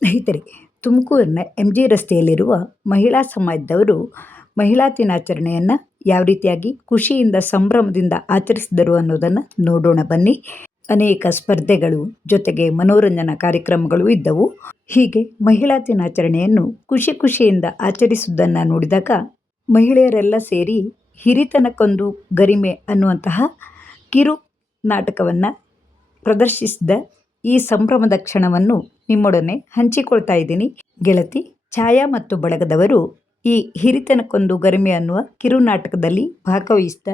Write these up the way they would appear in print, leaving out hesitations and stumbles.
ಸ್ನೇಹಿತರೆ, ತುಮಕೂರಿನ MG ರಸ್ತೆಯಲ್ಲಿರುವ ಮಹಿಳಾ ಸಮಾಜದವರು ಮಹಿಳಾ ದಿನಾಚರಣೆಯನ್ನು ಯಾವ ರೀತಿಯಾಗಿ ಖುಷಿಯಿಂದ ಸಂಭ್ರಮದಿಂದ ಆಚರಿಸಿದರು ಅನ್ನೋದನ್ನು ನೋಡೋಣ ಬನ್ನಿ. ಅನೇಕ ಸ್ಪರ್ಧೆಗಳು ಜೊತೆಗೆ ಮನೋರಂಜನಾ ಕಾರ್ಯಕ್ರಮಗಳು ಇದ್ದವು. ಹೀಗೆ ಮಹಿಳಾ ದಿನಾಚರಣೆಯನ್ನು ಖುಷಿಯಿಂದ ಆಚರಿಸುವುದನ್ನು ನೋಡಿದಾಗ ಮಹಿಳೆಯರೆಲ್ಲ ಸೇರಿ ಹಿರಿತನಕ್ಕೊಂದು ಗರಿಮೆ ಅನ್ನುವಂತಹ ಕಿರು ನಾಟಕವನ್ನು ಪ್ರದರ್ಶಿಸಿದ ಈ ಸಂಭ್ರಮದ ಕ್ಷಣವನ್ನು ನಿಮ್ಮೊಡನೆ ಹಂಚಿಕೊಳ್ತಾ ಇದ್ದೀನಿ. ಗೆಳತಿ ಛಾಯಾ ಮತ್ತು ಬಳಗದವರು ಈ ಹಿರಿತನಕ್ಕೊಂದು ಗರಿಮೆ ಅನ್ನುವ ಕಿರು ನಾಟಕದಲ್ಲಿ ಭಾಗವಹಿಸಿದ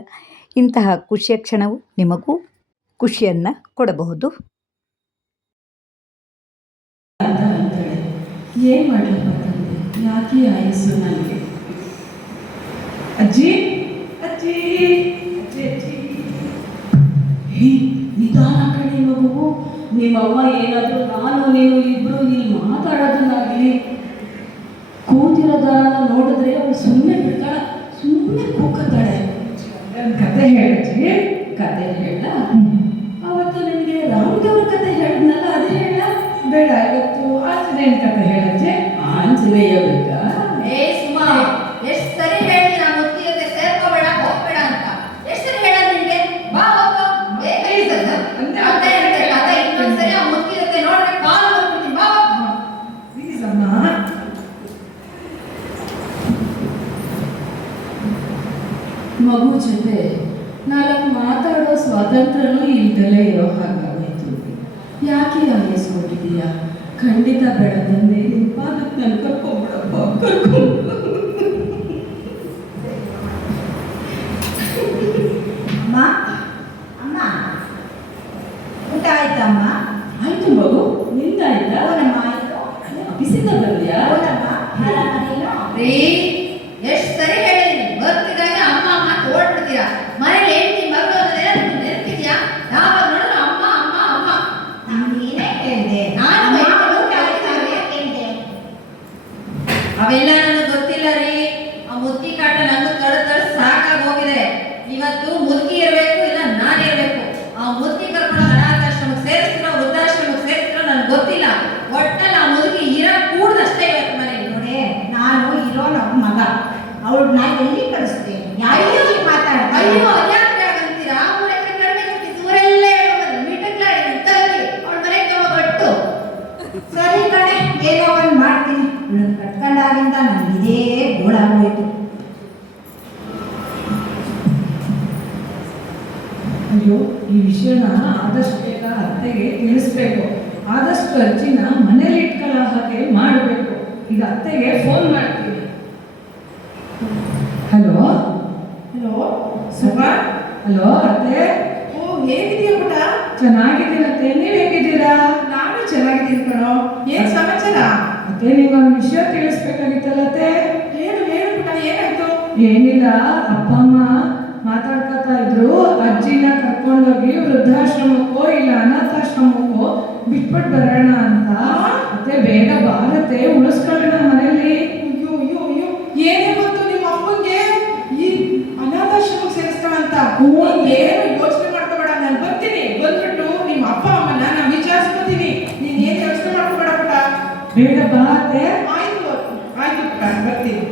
ಇಂತಹ ಖುಷಿಯ ಕ್ಷಣವು ನಿಮಗೂ ಖುಷಿಯನ್ನು ಕೊಡಬಹುದು. ಏನು ಮಾಡಲಿಲ್ಲ, ಯಾಕೆ ಆಯಸ್ಸು ನನಗೆ. ಅಜ್ಜಿ ಅಜ್ಜಿ ಅಜ್ಜಿ ಅಜ್ಜಿ ಹೇ ನಿಧಾನ ಕಣೆ ಮಗು. ನಿಮ್ಮಮ್ಮ ಏನಾದರೂ ನಾನು ನೀನು ಇಬ್ಬರು ಇಲ್ಲಿ ಮಾತಾಡೋದನ್ನಾಗಲಿ ಕೂತಿರೋದನ್ನ ನೋಡಿದ್ರೆ ಅವಳು ಸುಮ್ಮನೆ ಬಿಡ್ತಾಳ, ಸುಮ್ಮನೆ ಕೂಕತ್ತಾಳೆ. ಕತೆ ಹೇಳಜ್ಜಿ, ಕತೆ ಹೇಳ. ಅವತ್ತು ನಿಮಗೆ ರಾಮದೇವ್ರ ಕತೆ ಹೇಳಿದ್ನಲ್ಲ, ಅದು ಹೇಳ. ಬೇಡ, ಇವತ್ತು ಆಂಜನೇಯನ ಕತೆ ಹೇಳಜ್ಜಿ. ಆಂಜನೇಯ ಬೇಕಾ? ಸುಮಾ, ಎಷ್ಟು ಸರಿ ಹೇಳಿ ನಾ ಮುತ್ತಿ ಜೊತೆ ಸೇರ್ಕೋಬೇಡ, ಹೋಗ್ಬೇಡ ಅಂತ. ಎಷ್ಟು ಸರಿ ಹೇಳೋದು ನಿಮಗೆ? ಬಾ ಹೋಗೋ, ಬೇಗ ಇರ್ತದ ಕತೆ ಇರುತ್ತೆ. ಕತೆ ಇನ್ನೊಂದ್ಸರಿ ಆ ಮುತ್ತಿ ಜೊತೆ ನೋಡಿದ್ರೆ ಕಾಲು ಬರ್ತೀನಿ. ಬಾ ಹೋಗೋ ಪ್ಲೀಸ್ ಅಮ್ಮ. ಮಗು ಜೊತೆ ನಾಲ್ಕು ಮಾತಾಡೋ ಸ್ವಾತಂತ್ರ್ಯನೂ ಇಲ್ದಲೇ ಇರೋ ಹಾಗಾಗೋಯ್ತು. ಯಾಕೆ ಆಯಸ್ಕೊಟ್ಟಿದೀಯಾ? ಖಂಡಿತ ಬೆಳೆದಂದೆ ಪಾದಕ್ಕೆ ನಾನು ಕರ್ಕೊಂಬಿಡಪ್ಪ, ಕರ್ಕೊಂಬಿಡ. ಅಮ್ಮ ಅಮ್ಮ ಊಟ ಆಯ್ತಮ್ಮ? ಆಯ್ತು ಮಗು, ನಿಂದಾಯ್ತಾ? ಓನಮ್ಮ ಆಯ್ತು. ಬಿಸಿದ ಬಂದ್ಯಾ? ಓನಮ್ಮ ಆರಾಮ ನೀನು? ರೀ, ಎಷ್ಟು ಸರಿ ಹೇಳಿದೀನಿ, ಬರ್ತಿದ್ದಾಗ ಅಮ್ಮ ಅಮ್ಮ ಓಡ್ಬಿಡ್ತೀರಾ. ಮನೇಲಿ ಹೆಂಡತಿ ಮಗಳು ಅನ್ನೋದೆಲ್ಲ ನಿಮ್ಗೆ ನೆನಪಿದ್ಯಾ? ಯಾವಾಗ ನೋಡಿದ್ರು ಅಮ್ಮ ಅಮ್ಮ ಅಮ್ಮ. ನಾನು ನೀನೇ ಹೇಳಿದೆ. ನಾನು ಅವೆಲ್ಲ ನನಗೆ ಗೊತ್ತಿಲ್ಲ ರೀ. ಆ ಮುದ್ಕಿ ಕಾಟ ನಂಗೂ ತಡ ಸಾಕಾಗಿ ಹೋಗಿದೆ. ಇವತ್ತು ಮುದ್ಕಿ ಇರಬೇಕು, ಇಲ್ಲ ನಾನಿರ್ಬೇಕು. ಆ ಮುದ್ಕಿ ಕರ್ಕೊಂಡು ಅನಾಥಾಶ್ರಮಕ್ಕೆ ಸೇರಿಸ್ತಿರೋ ವೃದ್ಧಾಶ್ರಮಕ್ಕೆ ಸೇರಿಸ್ತಿರೋ ನನಗೆ ಗೊತ್ತಿಲ್ಲ. ಒಟ್ಟಲ್ಲಿ ಆ ಮುದುಕಿ ಕೂಡದಷ್ಟೇ ಇವತ್ತು ಮನೇಲಿ. ನೋಡಿ, ನಾನು ಇರೋ ನಮ್ಮ ಮಗ, ಅವಳನ್ನ ಎಲ್ಲಿ ಕಳಿಸ್ತೇನೆ? ಯಾರು ಮಾತಾಡ್ತಾರೆ? ಅಯ್ಯೋ, ಅದ್ಯಾಕೆ ಅಂತೀರಾ? ಅವಳ ಕಡಿಮೆ ಊರೆಲ್ಲೇ ಮೀಟಕ್ಲಾಡಿ ತಲ್ಲಿ ಅವಳ ಮನೆಗೆ ಹೊಟ್ಟು. ಸರಿ ಕಣೆ, ಏನೋ ಒಂದು ಮಾಡ್ತೀನಿ. ಇವಳನ್ನ ಕಟ್ಕೊಂಡಾಗಿಂದ ನನಗೆ ಇದೇ ಗೋಳಾಗೋಯ್ತು. ಅಯ್ಯೋ, ಈ ವಿಷಯನ ಆದಷ್ಟು ಬೇಗ ಅತ್ತೆಗೆ ತಿಳಿಸ್ಬೇಕು. ಆದಷ್ಟು ಅರ್ಜಿನ ಮನೇಲಿ ಇಟ್ಕೊಳ್ಳೋ ಹಾಗೆ ಮಾಡಬೇಕು. ಈಗ ಅತ್ತೆಗೆ ಫೋನ್ ಮಾಡ್ತೀನಿ. Hello hello Suma. ಹಲೋ ಅತ್ತೆ. ಓ, ಹೇಗಿದೆಯಾ ಪುಟ? ಚೆನ್ನಾಗಿದ್ದೀನಿ ಅತ್ತೆ, ನೀವು ಹೇಗಿದ್ದೀರಾ? ನಾನು ಚೆನ್ನಾಗಿದ್ದೀನಿ ಕಣೋ. ಏನ್ ಸಮಾಚಾರ? ಅತ್ತೆ, ನಿಮ್ಗೊಂದು ವಿಷಯ ತಿಳಿಸ್ಬೇಕಾಗಿತ್ತಲ್ಲ ಅತ್ತೆ. ಏನು ಏನು ಪುಟ, ಏನಾಯ್ತು? ಏನಿಲ್ಲ, ಅಪ್ಪ ಅಮ್ಮ ಮಾತಾಡ್ಕೊತಾ ಇದ್ರು. ಅಜ್ಜಿನ ಕರ್ಕೊಂಡೋಗಿ ವೃದ್ಧಾಶ್ರಮಕ್ಕೋ ಇಲ್ಲ ಅನಾಥಾಶ್ರಮಕ್ಕೋ ಬಿಟ್ಬಿಟ್ಟು ಬರೋಣ ಅಂತ. ಮತ್ತೆ ಬೇಗ ಬಾರತ್ತೆ, ಉಳಿಸ್ಕೊಳ್ಳೋಣ ಮನೇಲಿ. ಅಯ್ಯೋ ಅಯ್ಯೋ ಅಯ್ಯೋ, ಏನೇ ಗೊತ್ತು ನಿಮ್ಮ ಅಪ್ಪಂಗೆ ಈ ಅನಾಥಾಶ್ರಮಕ್ಕೆ ಸೇರಿಸ್ತಾನಂತ? ಏನು ಯೋಚನೆ ಮಾಡ್ಕೋಬೇಡ, ನಾನು ಬರ್ತೀನಿ. ಬಂದ್ಬಿಟ್ಟು ನಿಮ್ಮ ಅಪ್ಪ ಅಮ್ಮನ ನಾನು ವಿಚಾರಿಸ್ಕೊತೀನಿ. ನೀನ್ ಏನ್ ಯೋಚನೆ ಮಾಡ್ಕೋಬೇಡ ಪುಟ. ಬೇಗ ಬಾ ಅತ್ತೆ. ಆಯ್ತು ಆಯ್ತು ಪುಟ, ಬರ್ತೀನಿ.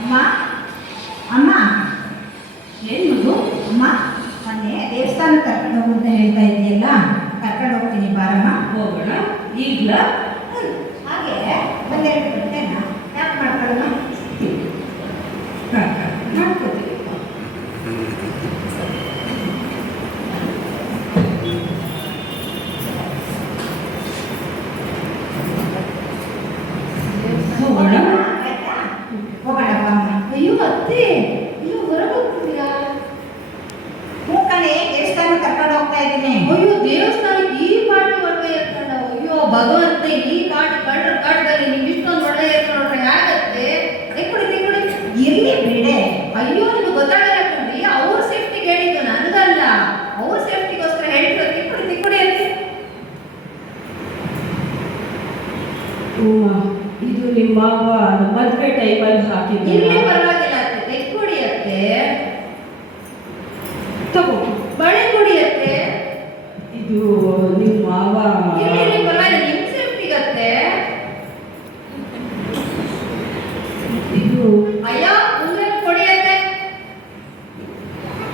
ಅಮ್ಮ ಅಮ್ಮ, ಏನು ಮಗು? ಅಮ್ಮ, ಮೊನ್ನೆ ದೇವಸ್ಥಾನ ಕರ್ಕೊಂಡು ಹೋಗು ಅಂತ ಹೇಳ್ತಾ ಇದೆಯಲ್ಲ, ಕರ್ಕೊಂಡು ಹೋಗ್ತೀನಿ ಬಾರಮ್ಮ. ಹೋಗೋಣ ಈಗ್ಲ? ಹಾಗೆ ಒಂದೆರಡು ಗಂಟೆನ ಯಾಕೆ ಮಾಡ್ಕೊಳ್ಳೋಣ? ಮಾಡ್ಕೋತೀವಿ. ಹೋಗೋಣ. ಆಯ್ತಾ? ಹೋಗೋಣಪ್ಪ ಅಮ್ಮ. ಅಯ್ಯೋ ಅತ್ತೆ, ಅಯ್ಯೋ ಹೊರಗೆ ಹೋಗ್ತಿದ್ದೀರಾ? ಹ್ಞೂ ಕಣೆ, ದೇವಸ್ಥಾನ ಕರ್ಕೊಂಡು ಹೋಗ್ತಾ ಇದ್ದೀನಿ. ಅಯ್ಯೋ, ದೇವಸ್ಥಾನಕ್ಕೆ ಈ ಕಾಡು ಒಡವೆ ಎತ್ಕೊಂಡ. ಅಯ್ಯೋ ಭಗವಂತ, ಈ ಕಾಟದಲ್ಲಿ ನಿಮ್ಗೆ ಇಷ್ಟೊಂದು ಒಡವೆ ಎತ್ಕೊಂಡ್ರೆ ಯಾಗತ್ತೆ? ತೆಕ್ಕೊಡಿ. ಇರ್ಲಿ ಬಿಡೆ. ಅಯ್ಯೋ, ನಿಮ್ಗೆ ಗೊತ್ತಾಗಲ್ಲ ಕಣ್ರಿ, ಅವ್ರ ಸೇಫ್ಟಿಗೆ ಹೇಳಿದ್ದು, ನನಗಲ್ಲ. ಅವ್ರ ಸೇಫ್ಟಿಗೋಸ್ಕರ ಹೇಳಿದ್ರು. ತೆಕ್ಕೊಡಿ ಅಂತ. ಇದು ನಿಮ್ಮ ಮದುವೆ ಟೈಮಲ್ಲಿ ಹಾಕಿದ್ದು. ಇಲ್ಲಿ ಪರವಾಗಿಲ್ಲ ಅತ್ತೆ, ತೆಕ್ಕೊಡಿ ಅತ್ತೆ. ತಗೋ. ಬಳೆ ಕೊಡಿ ಅತ್ತೆ. ಇದು ನಿಮ್ಮ ಮಾವ ಇಲ್ಲಿ ಪರವಾಗಿಲ್ಲ, ನಿಮ್ ಸೇಫ್ಟಿಗತ್ತೆ. ಇದು ಅಯ್ಯೋ ಮುಂದೆ ಕೊಡಿಯತ್ತೆ.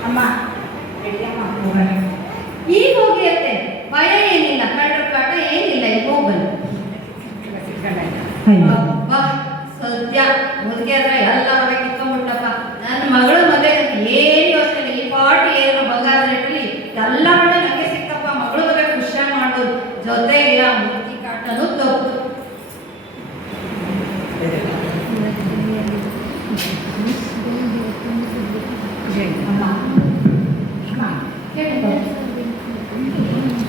ಅಮ್ಮ ನಡಿಯಮ್ಮ ಹೋಗೋಣ. ಈಗ ಹೋಗಿ ಅತ್ತೆ, ಭಯ ಏನಿಲ್ಲ, ಕಳ್ಳರ ಕಾಟ ಏನಿಲ್ಲ, ಈಗ ಹೋಗ್ಬನ್ನಿ. ಅಬ್ಬಾ ಸದ್ಯ ಮುದುಕಿಯಾದ್ರೆ ಎಲ್ಲ ಅವೇ ಕಿತ್ಕೊಂಡ್ಬಿಟ್ಟಪ್ಪ. ನನ್ನ ಮಗಳ ಮದುವೆ ಏನು ಯೋಚನೆ ಇಲ್ಲ, ಈ ಪಾಟಿ ಏನು ಬಂಗಾರ ರೇಟಲ್ಲಿ ಎಲ್ಲ ಕಡೆ ನನಗೆ ಸಿಕ್ಕಪ್ಪ. ಮಗಳು ಮದುವೆ ಖುಷಿಯಾಗಿ ಮಾಡ್ಬೋದು, ಜೊತೆಗೆ ಆ ಮುದುಕಿ ಕಾಟನೂ ತಪ್ಪು. ಅಮ್ಮ ಅಮ್ಮ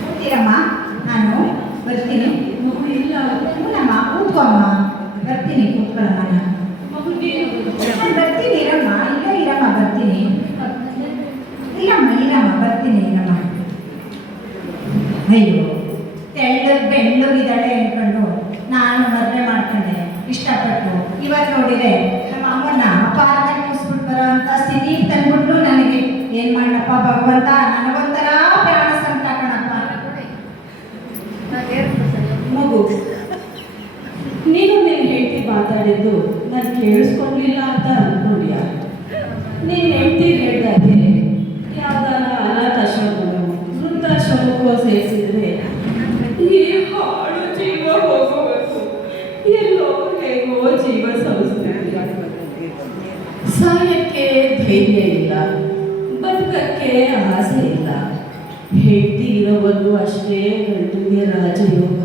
ಕೂತೀರಮ್ಮ, ನಾನು ಬರ್ತೀನಿ. ಇಲ್ಲ ಹೂನಮ್ಮ ಕೂತ್ಕೊಮ್ಮ, ಬರ್ತೀನಿ, ಕೂತ್ಕೊಳ್ಳಮ್ಮ. ನಾನು ಬರ್ತೀನಿ, ಇರಮ್ಮ, ಇಲ್ಲ ಇರಮ್ಮ, ಬರ್ತೀನಿ. ಇರಮ್ಮ ಬರ್ತೀನಿ, ಇರಮ್ಮ. ಅಯ್ಯೋ ಬೆಳ್ಳಗಿದ್ದಾಳೆ ಅಂದ್ಕೊಂಡು ನಾನು ಮದುವೆ ಮಾಡ್ಕೊಂಡೆ ಇಷ್ಟಪಟ್ಟು. ಇವತ್ತು ನೋಡಿದೆ ನಮ್ಮ ಅಮ್ಮನ್ನ ಪಾರ್ದಲ್ಲಿ ಕೂಸ್ಬಿಟ್ಟು ಬರೋ ಅಂತ ಸ್ಥಿತಿ ತಂದ್ಬಿಟ್ಟು ನನಗೆ ಏನ್ ಮಾಡಪ್ಪ ಭಗವಂತ, ನನಗೊಂಥರ ಪ್ರಾಣ ಸಂಕಟ ಕಣಪ್ಪ. ಮಗು, ನೀನು ನಿನ್ನ ಹೆಂಡತಿ ಮಾತಾಡಿದ್ದು ನಾನು ಕೇಳಿಸ್ಕೊಂಡಿಲ್ಲ ಅಂತ ಅನ್ಕೊಂಡ್ಯಾ? ನೀನು ಹೆಂಡತಿ ಹೇಳಿದಾಗೆ ಯಾವ್ದಾರ ಅನಾಥಾಶ್ರಮಗಳು ವೃದ್ಧಾಶ್ರಮಕ್ಕೂ ಸೇರಿಸಿದ್ರೆ ಈ ಹಾಳು ಜೀವ ಹೋಗಬೇಕು, ಎಲ್ಲೋ ಹೇಗೋ ಜೀವ ಸಂಸ್ಥೆ. ಸಾಯಕ್ಕೆ ಧೈರ್ಯ ಇಲ್ಲ, ಬದುಕಕ್ಕೆ ಆಸೆ ಇಲ್ಲ. ಹೆಂಡತಿ ಇರೋವರೆಗೂ ಅಷ್ಟೇ ಗಂಡನಿಗೆ ರಾಜಯೋಗ,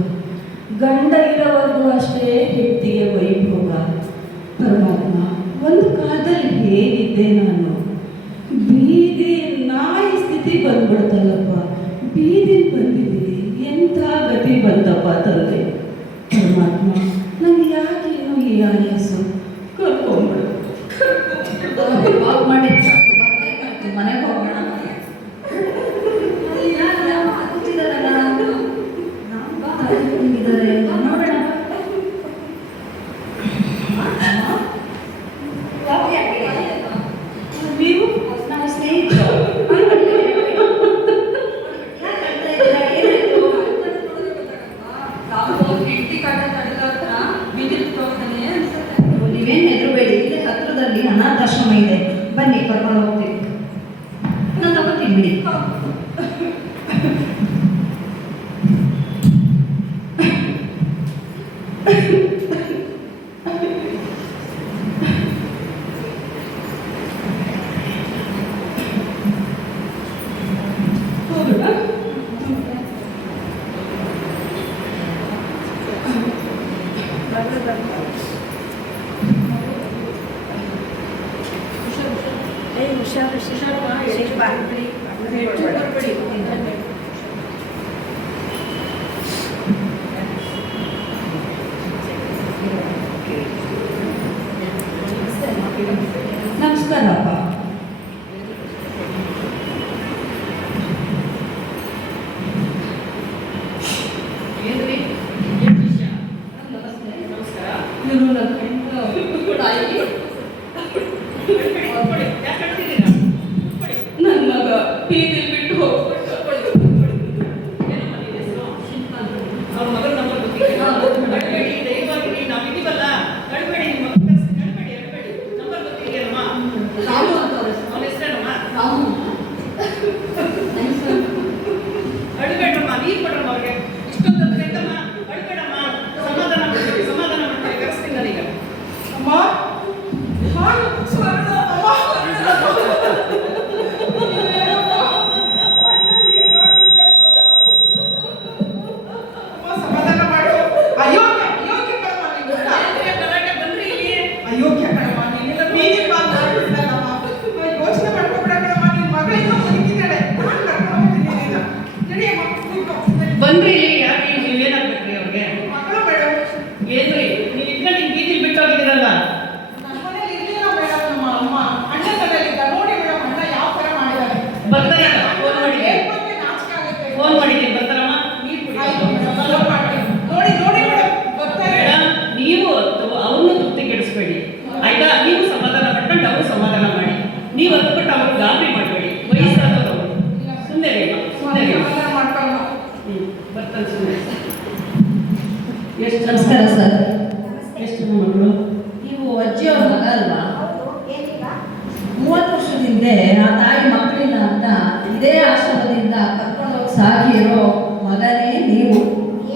ಗಂಡ ಇರೋವರೆಗೂ ಅಷ್ಟೇ ಹೆಂಡತಿಗೆ ವೈಭೋಗ. ಪರಮಾತ್ಮ, ಒಂದು ಕಾಲದಲ್ಲಿ ಹೇಗಿದ್ದೆ ನಾನು, ಬೀದಿ ನಾಯಿ ಸ್ಥಿತಿ ಬಂದ್ಬಿಡ್ತಲ್ಲಪ್ಪ, ಬೀದಿ ಬಂದಿದ್ದೀನಿ, ಎಂಥ ಗತಿ ಬಂತಪ್ಪ ತಂದೆ. ಪರಮಾತ್ಮ, ನಂಗೆ ಯಾಕೆ ಇನ್ನೂ ಈ ಆಯಸ್ಸು? ಕರ್ಕೊಂಡ್ಬಿಡು. ವಾಕ್ ಮಾಡಿದ್ದು ಸಾಕು, ಮನೆಗೆ ಹೋಗೋಣ. ನೀವು ನಮ್ಮ ಸ್ನೇಹಿತರು ನೀವೇನು ಹೆದರಬೇಡಿ, ಇಲ್ಲಿ ಹತ್ರದಲ್ಲಿ ಅನಾಥಾಶ್ರಮ ಇದೆ, ಬನ್ನಿ ಕರ್ಕೊಂಡು ಹೋಗ್ತೀವಿ. ನಾನು ತಗೋತೀನಿ ಬಿಡಿ. ಹೋಗೋಣ. ನಮಸ್ಕಾರಪ್ಪ. ಏನ್ರಿ? ಇವರು ನನ್ನ ಹೆಂಡ್ರು. ನನ್ನ ಮಗ ಬೀದಿ ಬಿಟ್ಟು ಹೋಗ್ಬಿಟ್ಟು ರಾಮು ಅಂತ ಅವ್ರ ಹೆಸರು. ರಾಮು. ಅಳ್ಬೇಡ್ರಮ್ಮ, ನೀರು ಕೊಡ್ರಮ್ಮ ಅವ್ರಿಗೆ. ಇಷ್ಟೊಂದು ಕೆಟ್ಟಮ್ಮ, ಅಳ್ಬೇಡಮ್ಮ, ಸಮಾಧಾನ ಮಾಡ್ತೀವಿ, ಕರೆಸ್ತೀನಿ ನಾನೀಗ. ಅಮ್ಮ ಹಾಲು ಸ್ವರ್ಣ, ಅಮ್ಮ ಸಮಾಧಾನ ಮಾಡು. ಅಯೋಗ್ಯ ಅಯೋಗ್ಯ ಕಣಮ್ಮ ನೀನು. ಗಲಾಟೆ ಬಂದ್ರಿ ಇಲ್ಲಿ. ಅಯೋಗ್ಯ ಕಣಮ್ಮ ನೀನೆಲ್ಲ ಬೀದಿ ಪಾಲ್ ಮಾಡ್ಬಿಡ್ತಾನಮ್ಮ. ಯೋಚನೆ ಮಾಡ್ಕೊಬಿಡ ಕಣಮ್ಮ, ನಿನ್ನ ಮಗಳಿಂದ ಬದುಕಿದ್ದಾಳೆ. ನಾನು ಕರ್ಕೊಂಡು ಹೋಗ್ತೀನಿ ನಿನ್ನ. ನಡಿಯಮ್ಮ, ಕೂತ್ಕೋ. ಬಂದ್ರಿ ಇಲ್ಲಿ, ಯಾಕೆ ನೀವೇನಾಗ್ಬೇಕ್ರಿ ಅವ್ರಿಗೆ? ಮಗಳು ಬೇಡ. ಏನ್ರಿ ನೀವು ಇದ್ಕೊಂಡು ಹಿಂಗೆ ಬೀದಿಲಿ ಬಿಟ್ಟು ಹೋಗಿದ್ದೀರಲ್ಲ? ನಮ್ಮ ಮನೇಲಿ ಇರ್ಲಿಲ್ಲ ಮೇಡಮ್, ನಮ್ಮ ಅಮ್ಮ ಅಣ್ಣ ಮನೇಲಿದ್ದ. ನೋಡಿ ಮೇಡಮ್, ಅಣ್ಣ ಯಾವ ಥರ ಮಾಡಿದ್ದಾರೆ. ಬರ್ತಾರಲ್ಲ, ಫೋನ್ ಮಾಡಿದ್ದೀನಿ, ಹೇಳ್ಕೊಂಡ್ರೆ ನಾಚಿಕೆ ಆಗುತ್ತೆ. ಫೋನ್ ಮಾಡಿದ್ದೀನಿ, ಬರ್ತಾರಮ್ಮ, ನೀರು ಆಯ್ತು ಕುಡಿ. ಮೇಡಮ್, ಫೋನ್ ಮಾಡ್ತೀನಿ. ನೋಡಿ ನೋಡಿ ಮೇಡಮ್, ಬರ್ತಾ ಇದೆ. ಮೇಡಮ್, ನೀವು ಅವ್ರನ್ನೂ ತೃಪ್ತಿ ಕೆಡಿಸ್ಬೇಡಿ ಆಯ್ತಾ? ನೀವು ಸಮಾಧಾನ ಮಾಡ್ಕೊಂಡು ಅವ್ರು ಸಮಾಧಾನ ಮಾಡಿ. ನೀವು ಹೊತ್ಬಿಟ್ಟು ಅವ್ರಿಗೆ ಗಾಬರಿ ಮಾಡಬೇಡಿ, ವಯಸ್ಸಾದವರು. ಸುಮ್ಮನೆ ಸಮಾಧಾನ ಮಾಡ್ಕೊಳ್ಳೋಣ. ಹ್ಞೂ ಎಷ್ಟು ನಮಸ್ಕಾರ ಸರ್. ಎಷ್ಟು ಜನ ಮಕ್ಕಳು? ನೀವು ಅಜ್ಜಿಯವ್ರ ಮಗ ಅಲ್ವಾ? ಹೌದು, ಏನೀಗ? 30 ವರ್ಷದ ಹಿಂದೆ ಆ ತಾಯಿ ಮಕ್ಕಳಿಲ್ಲ ಅಂತ ಇದೇ ಆಶ್ರಮದಿಂದ ಕರ್ಕೊಂಡು ಹೋಗಿ ಸಾಕಿರೋ ಮಗನೇ ನೀವು.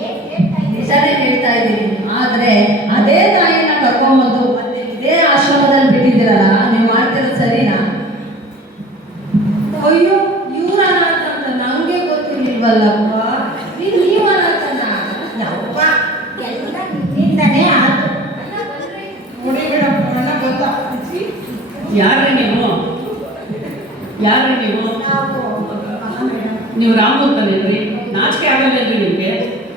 ಏನ್ ಹೇಳ್ತಾ ಇದ್ದೀರಿ? ನಿಜಾನೇ ಹೇಳ್ತಾ ಇದ್ದೀನಿ. ಆದ್ರೆ ಅದೇ ತಾಯಿನ ಕರ್ಕೊಂಡ್ಬಂದು ಮತ್ತೆ ಇದೇ ಆಶ್ರಮದಲ್ಲಿ ಬಿಟ್ಟಿದ್ದೀರಲ್ಲ, ನೀವು ಮಾಡ್ತಿರೋದು ಸರಿನಾ? ಅಯ್ಯೋ, ಇವ್ರ ಅನಾಥ ಅಂತ ನಂಗೆ ಗೊತ್ತಿರ್ಲಿಲ್ವಲ್ಲಪ್ಪ. ನೀವು ಅನಾಥನ? ಯವ್ವ, ಎಲ್ಲ ನಿನ್ನಿಂದನೇ ಆಯ್ತು. ನೋಡಿ ಮೇಡಮ್, ಅಣ್ಣ ಗೊತ್ತಾ? ಯಾರೇ ನೀವು? ಯಾರೇ ನೀವು? ನಾವು ಮೇಡಮ್. ನೀವು ರಾಮೂರ್ತನೇನ್ರಿ? ನಾಚಿಕೆ ಆಗಲ್ಲೇನ್ರಿ ನಿಮಗೆ?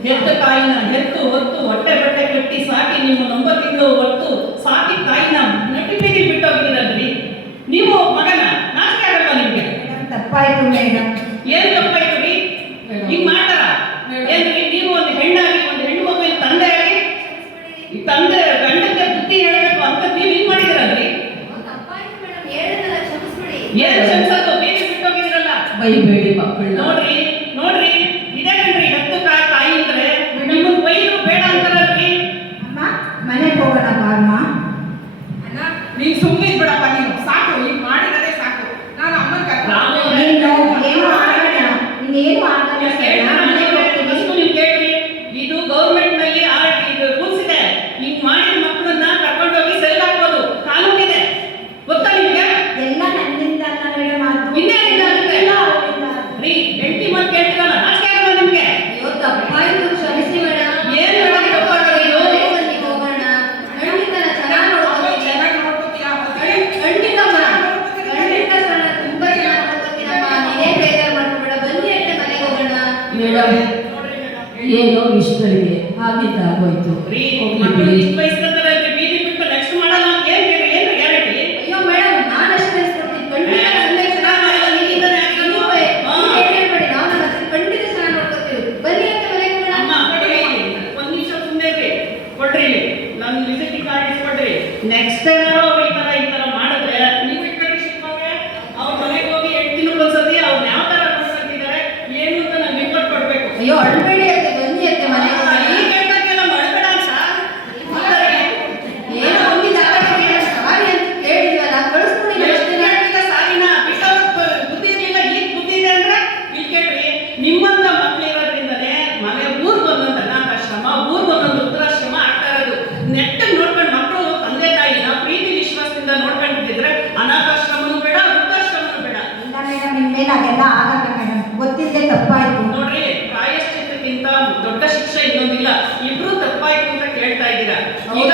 ಹೆತ್ತ ತಾಯಿನ ಹೆತ್ತು ಹೊತ್ತು ಹೊಟ್ಟೆ ಬಟ್ಟೆ ಕಟ್ಟಿ ಸಾಕಿ ನಿಮ್ಮ 9 ತಿಂಗಳು ಹೊತ್ತು ಸಾಕಿ ತಾಯಿನ ನಟಿ ಬೀದಿ ಬಿಟ್ಟೋಗಿದ್ದೀರಲ್ರಿ ನೀವು ಮಗನ. ನಾಚಿಕೆ ಆಗಲ್ವಾ ನಿಮಗೆ? ಮೇಡಮ್, ತಪ್ಪಾಯ್ತು ಮೇಡಮ್. ಏನ್ ತಪ್ಪಾಯ್ತು ರೀ? ಹಿಂಗ್ ಮಾಡ್ತಾರ ಏನ್ರಿ? ನೀವು ಒಂದು ಹೆಣ್ಣಾಗಿ ಒಂದು ಹೆಣ್ಣು ಮಗುವಿನ ತಂದೆಯಾಗಿ ಈ ತಂದೆ ಗಂಡಕ್ಕೆ ಬುದ್ಧಿ ಹೇಳಬೇಕು ಅಂತ ನೀವು ಹಿಂಗ್ ಮಾಡಿದಿರಲ್ರಿ? ಏನ್ ಸಂಸತ್ತು ಬೀದಿ ಬಿಟ್ಟೋಗಿದ್ದೀರಲ್ಲ? ಬೈಬೇಡಿ ಮಕ್ಕಳನ್ನ. ನೋಡ್ರಿ ನೋಡ್ರಿ, ಇದೇ ಕಣ್ರಿ ಹೆತ್ತು ತಾಯಿ ಅಂದ್ರೆ ನಿಮ್ಮನ್ ಬೈದ್ರು ಬೇಡ ಅಂತಾರಲ್ರಿ. ಅಮ್ಮ, ಮನೆಗೆ ಹೋಗೋಣ ಬಾ ಅಮ್ಮ. ಅಣ್ಣ, ನೀನ್ ಸುಮ್ಮನೆ ಬಿಡಪ್ಪ, ನೀನು ಸಾಕು, ಈಗ ಮಾಡಿರೋದೇ ಸಾಕು. ನಾನು ಅಮ್ಮನ ರಾಮು, ನೀನು ಏನು ಆಗಲ್ಲ, ನೀನೇನು ಆಗಲ್ಲ ಸರ್, ನಾನು ಮನೆಗೆ ಹೋಗ್ತೀನಿ. ಫಸ್ಟ್ ನೀವು ಕೇಳ್ರಿ, ಇದು ಗೌರ್ಮೆಂಟ್ ನಲ್ಲಿ ರೂಲ್ಸ್ ಇದೆ. ಹಿಂಗ್ ಮಾಡಿದ ಮಕ್ಕಳನ್ನ ಕರ್ಕೊಂಡೋಗಿ ಸೆಲ್ ಹಾಕ್ಬೋದು, ಕಾನೂನಿದೆ. ಗೊತ್ತಾ ನಿಮ್ಗೆ? ಎಲ್ಲ ನನ್ನಿಂದ ಅಲ್ಲ ಮೇಡಮ್, ಅದು ಇನ್ನೇನಿಲ್ಲ ಅಂದ್ರೆ? ಎಲ್ಲ ಅವರಿಂದ ಅದು. ರೀ, ಹೆಂಡತಿ ಮಾತು ಕೇಳ್ತಿರಲ್ಲ, ನಾಚಿಕೆ ಆಗಲ್ಲ ನಿಮ್ಗೆ? ಅಯ್ಯೋ, ತಪ್ಪಾಯ್ತು, ಕ್ಷಮಿಸಿ ಮೇಡಮ್. ಏನ್ ಮೇಡಮ್ ತಪ್ಪಾಗೋದು? ಮನೆಗೆ ಬನ್ನಿ, ಹೋಗೋಣ. ಖಂಡಿತ ನಾನು ಚೆನ್ನಾಗಿ ನೋಡ್ಕೊತೀನಿ. ಚೆನ್ನಾಗಿ ನೋಡ್ಕೊತೀಯಾ? ಖಂಡಿತಮ್ಮ, ಖಂಡಿತ ಸರ್, ನಾನು ತುಂಬಾ ಚೆನ್ನಾಗಿ ನೋಡ್ಕೊತೀನಮ್ಮ. ನೀನೇ ಬೇಜಾರು ಮಾಡ್ಕೊಬೇಡ. ಬನ್ನಿ ಅಂತ ಮನೆಗೆ ಹೋಗೋಣ. ಮೇಡಮ್, ಏನೋ ಇಷ್ಟಗಳಿಗೆ ಆಗಿದ್ದಾಗೋಯ್ತು. ರೀ, ಮಕ್ಕಳು ಇಷ್ಟು ವಯಸ್ಸಿರ್ತಾರಲ್ರಿ, ಬೀದಿ ಬಿಟ್ಟು ನೆಕ್ಸ್ಟ್ ಮಾಡಲ್ಲ ಅಂತ ಏನ್ ಗ್ಯಾರಂಟಿ? ಅಯ್ಯೋ ಮೇಡಮ್, ನಾನು ಅಷ್ಟು ಬಯಸ್ಕೊಡ್ತೀನಿ. ಖಂಡಿತ ಸಂದೇಶ ಖಂಡಿತ ಚೆನ್ನಾಗಿ ನೋಡ್ಕೊತೀವಿ. ಬನ್ನಿ ಅಂತ ಮನೆಗೆ ಹೋಗೋಣ. ಅಮ್ಮ ಕೊಡ್ರಿ, ಒಂದ್ ನಿಮಿಷ ಸುಮ್ಮನೆ ರೀ, ಕೊಡ್ರಿ ಇಲ್ಲಿ ನನ್ನ ವಿಸಿಟಿಂಗ್ ಕಾರ್ಡ್ ಇಸ್ಕೊಡ್ರಿ. ನೆಕ್ಸ್ಟ್ ಏನಾದ್ರು ಅವ್ರು ಈ ತರ ಮಾಡಿದ್ರೆ ನೀವು ಇಟ್ಕೊಳ್ಳಿ ಶಿಲ್ಪಾಗೆ. ಅವ್ರ ಮನೆಗೆ ಹೋಗಿ 8 ದಿನಕ್ಕೊಂದ್ಸತಿ ಅವ್ರು ಯಾವ ತರ ನೋಡ್ಕೊತಿದ್ದಾರೆ ಏನು ಅಂತ ನಂಗೆ ರಿಪೋರ್ಟ್ ಕೊಡ್ಬೇಕು. ಅಯ್ಯೋ, ಅಳ್ಬೇಡಿ ಅಂತ, ಬನ್ನಿ ಅಂತ ಮನೆಗೆ ಹೋಗೋಣ. ಈ ಗಂಟೆಗೆಲ್ಲ ಮಾಡಬೇಡ ಅಂತ ಏನೋ ಒಂದಿನ ಸಾರಿ ಅಂತ ಕೇಳಿದ್ವಲ್ಲ, ಕಳಿಸ್ಕೊಡಿ. ಎಷ್ಟು ಹೇಳಿದ ಸಾರಿನ ಬಿಟ್ಟವ್ರ ಬುದ್ಧಿ ಇರಲಿಲ್ಲ, ಈಗ ಬುದ್ಧಿ ಇದೆ ಅಂದ್ರೆ ಇಲ್ಲಿ ಕೇಳ್ರಿ. ನಿಮ್ಮಂತ ಮಕ್ಳು ಇರೋದ್ರಿಂದನೇ ಮನೆ ಊರ್ಗೊಂದೊಂದು ಅನಾಥಾಶ್ರಮ, ಊರ್ಗೊಂದೊಂದು ವೃದ್ಧಾಶ್ರಮ ಆಗ್ತಾ ಇರೋದು. ನೆಟ್ಟಗೆ ನೋಡ್ಕೊಂಡು ಮಕ್ಕಳು ತಂದೆ ತಾಯಿನ ಪ್ರೀತಿ ವಿಶ್ವಾಸದಿಂದ ನೋಡ್ಕೊಂಡಿದ್ರೆ ಅನಾಥಾಶ್ರಮನೂ ಬೇಡ, ವೃದ್ಧಾಶ್ರಮನೂ ಬೇಡ. ಇಲ್ಲ ಮೇಡಮ್, ಇನ್ಮೇಲೆ ಅದೆಲ್ಲ ಆಗಲ್ಲ ಮೇಡಮ್, ಗೊತ್ತಿದ್ದೆ ತಪ್ಪಾಯ್ತು. ನೋಡ್ರಿ, ಪ್ರಾಯಶ್ಚಿತ್ತಕ್ಕಿಂತ ದೊಡ್ಡ ಶಿಕ್ಷೆ ಇನ್ನೊಂದಿಲ್ಲ. ಇಬ್ರು ತಪ್ಪಾಯ್ತು ಅಂತ ಕೇಳ್ತಾ ಇದ್ದೀರಾ. ಈಗ